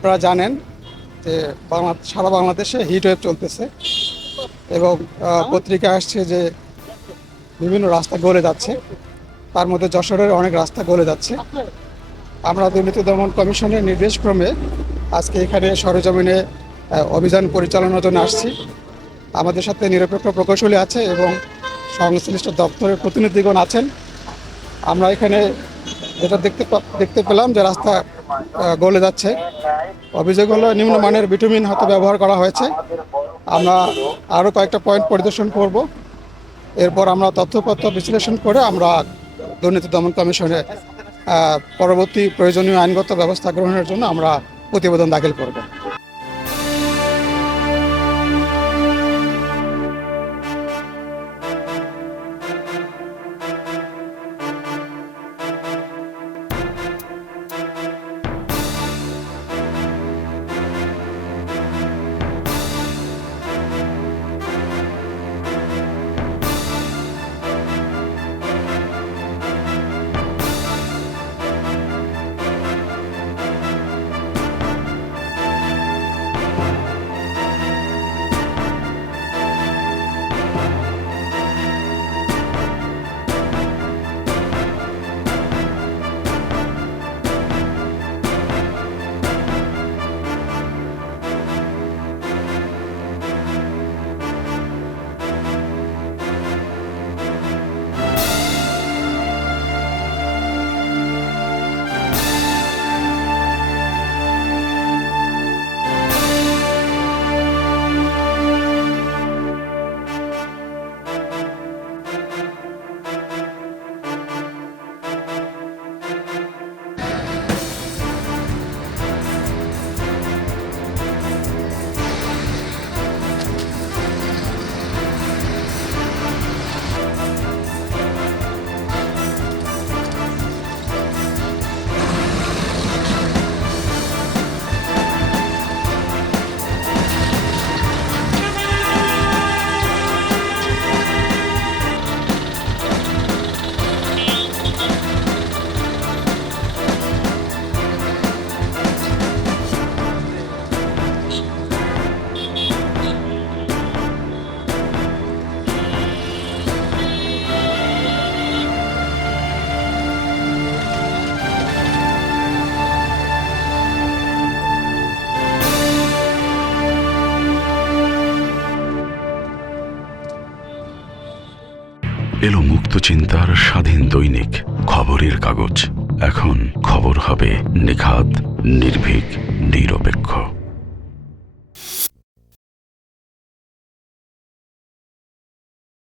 আপনারা জানেন যে সারা বাংলাদেশে হিট ওয়েভ চলতেছে এবং পত্রিকা আসছে যে বিভিন্ন রাস্তা গলে যাচ্ছে, তার মধ্যে যশোরের অনেক রাস্তা গলে যাচ্ছে। আমরা দুর্নীতি দমন কমিশনের নির্দেশক্রমে আজকে এখানে সরেজমিনে অভিযান পরিচালনার জন্য আসছি। আমাদের সাথে নিরপেক্ষ প্রকৌশলী আছে এবং সংশ্লিষ্ট দপ্তরের প্রতিনিধিগণ আছেন। আমরা এখানে যেটা দেখতে পেলাম যে রাস্তা গলে যাচ্ছে, অভিযোগ হলো নিম্নমানের বিটুমিন হয়তো ব্যবহার করা হয়েছে। আমরা আরও কয়েকটা পয়েন্ট পরিদর্শন করব, এরপর আমরা তথ্যপত্র বিশ্লেষণ করে আমরা দুর্নীতি দমন কমিশনে পরবর্তী প্রয়োজনীয় আইনগত ব্যবস্থা গ্রহণের জন্য আমরা প্রতিবেদন দাখিল করব। এলো মুক্ত চিন্তার স্বাধীন দৈনিক খবরের কাগজ। এখন খবর হবে নিখাত, নির্ভীক, নিরপেক্ষ।